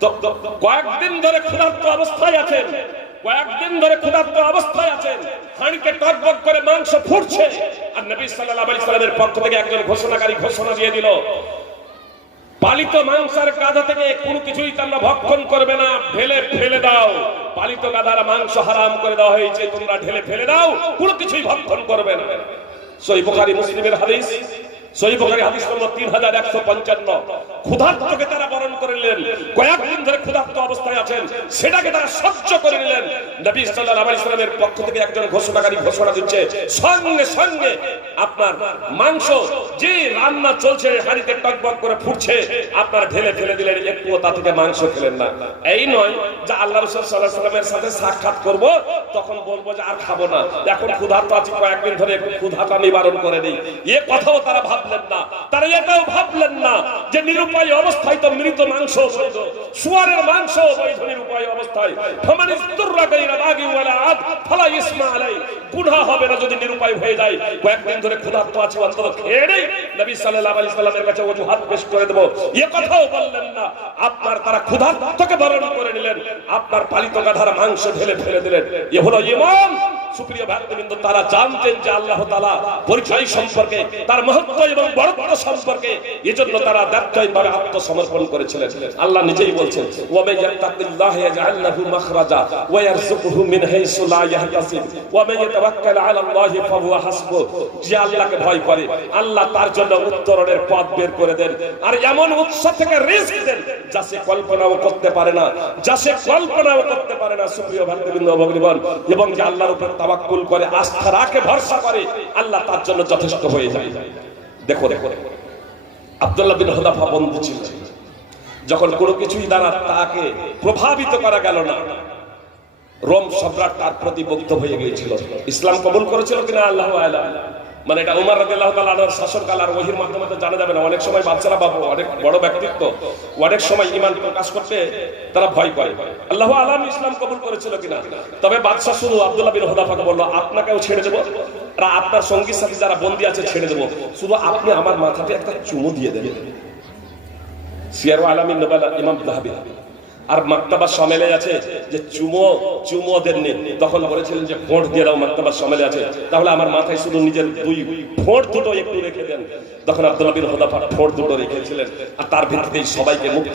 তো কয়েকদিন ধরে ক্ষুধার্ত অবস্থায় আছেন, কয়েকদিন ধরে ক্ষুধার্ত অবস্থায় আছেন, হাঁড়িতে টকবক করে মাংস ফুটছে, আর নবী সাল্লাল্লাহু আলাইহি সাল্লামের পক্ষ থেকে একজন ঘোষণাকারী ঘোষণা দিয়ে দিল, পালিত মাংসের গাধা থেকে কোনো কিছুই তোমরা ভক্ষণ করবে না, ঢেলে ফেলে দাও। পালিত গাধার মাংস হারাম করে দেওয়া হয়েছে, তোমরা ঢেলে ফেলে দাও, কোনো কিছুই ভক্ষণ করবে না। সহিহ বুখারী মুসলিমের হাদিস, সহিহ বুখারী হাদিস নম্বর 3155। ক্ষুধার্তকে তারা বরণ করে নিলেন, কয়েকদিন ধরে ক্ষুধার্ত অবস্থায় আছেন, সেটাকে তারা সহ্য করে নিলেন। নবী সাল্লাল্লাহু আলাইহি সাল্লামের পক্ষ থেকে একজন ঘোষণাকারী ঘোষণা দিচ্ছে, সঙ্গে সঙ্গে আপনার মাংস যে রান্না চলছে, হাঁড়িতে টকবক করে ফুটছে, আপনার ঢেলে ফেলে দিলেন, একটুও তা থেকে মাংস খেলেন না। এই নয় যে আল্লাহ রাসূল সাল্লাল্লাহু আলাইহি সাল্লামের সাথে সাক্ষাৎ করব, তখন বলবো যে আর খাবো না, এখন ক্ষুধার্ত আছি, কয়েকদিন ধরে একটু ক্ষুধাটা নিবারণ করে দিই। এ কথাও তারা ভাবলেন না। তারা এটাও ভাবলেন না যে নিরুপায় অবস্থায় তো মৃত মাংস বৈধ, শুয়ারের মাংস বৈধ নিরুপায় অবস্থায়। ফামানিস তুররা গায়রা বাগি ওয়ালা আদ ফালা ইসমা আলাই, গুনাহ হবে না যদি নিরুপায় হয়ে যায়। কয়েকদিন ধরে ক্ষুধার্ত আছে, অন্তত খেয়ে নেই, নবী সাল্লাল্লাহু আলাইহি সাল্লামের কাছে ওজুহাত পেশ করে দেব, এ কথাও বললেন না। আপনার তারা ক্ষুধার্তকে বরণ করে নিলেন, আপনার পালিত গাধার মাংস ঢেলে ফেলে দিলেন। এ হলো ঈমান। সুপ্রিয় ভক্তবৃন্দ, তারা জানতেন যে আল্লাহ তাআলা পরিচয় সম্পর্কে, তার মহত্ব এবং বড়ত্ব সম্পর্কে, এজন্য তারা দায়িত্বভাবে আত্মসমর্পণ করেছিলেন। আল্লাহ নিজেই বলছেন, ওয়া মান ইয়াত্তাকিল্লাহ ইয়াজআল লাহু মাখরাজা ওয়া ইয়ারযুকহু মিন হাইসু লা ইয়াহতাসিব ওয়া মান ইয়াতাওয়াক্কাল আলা আল্লাহি ফাহুয়া হাসবুহ। যে আল্লাহকে ভয় করে, আল্লাহ তার জন্য উত্তরণের পথ বের করে দেন, আর এমন উৎস থেকে রিজিক দেন যা সে কল্পনাও করতে পারে না, যা সে কল্পনাও করতে পারে না। সুপ্রিয় ভক্তবৃন্দ, ভগবান, এবং যে আল্লাহর উপর তাওয়াক্কুল করে, আস্থা রাখে, ভরসা করে, আল্লাহ তার জন্য যথেষ্ট হয়ে যায়। দেখো আব্দুল্লাহ বিন হুযাফা বন্ধু ছিলেন, যখন কোনো কিছুই দ্বারা তাকে প্রভাবিত করা গেল না, রোম সম্রাট তার প্রতি মুগ্ধ হয়ে গিয়েছিল। ইসলাম কবুল করেছিল কিনা আল্লাহু আ'লাম। মানে এটা উমর রাদিয়াল্লাহু তাআলা আনহুর শাসনকাল আর ওহীর মাধ্যমে তো জানা যাবে না। অনেক সময় বাচ্চারা বাবু, অনেক বড় ব্যক্তিত্ব, অনেক সময় ঈমান প্রকাশ করতে তারা ভয় করে। আল্লাহু আ'লাম ইসলাম কবুল করেছিল কিনা। তবে বাদশা শুধু আব্দুল্লাহ বিন হুযাফাকে বলল, আপনাকেও ছেড়ে দেব, আর আপনার সঙ্গী সাথী যারা বন্দী আছে ছেড়ে দেব, শুধু আপনি আমার মাথাতে একটা চুমু দিয়ে দেবেন। সিয়ারু আলামিন নুবালা ইমাম যাহাবী আর মাকতাবা শামিলে আছে যে চুমো দেননি, তখন বলেছিলেন যে ফোঁট দিয়ে দাও, মাকতাবা শামিলে আছে, তাহলে আমার মাথায় শুধু নিজের দুই ফোঁট দুটো একটু রেখে দেন। তখন আব্দুল্লাহ বিন হুযাফা ফোঁট দুটো রেখেছিলেন, আর তার ভিত্তিতেই সবাইকে মুক্তি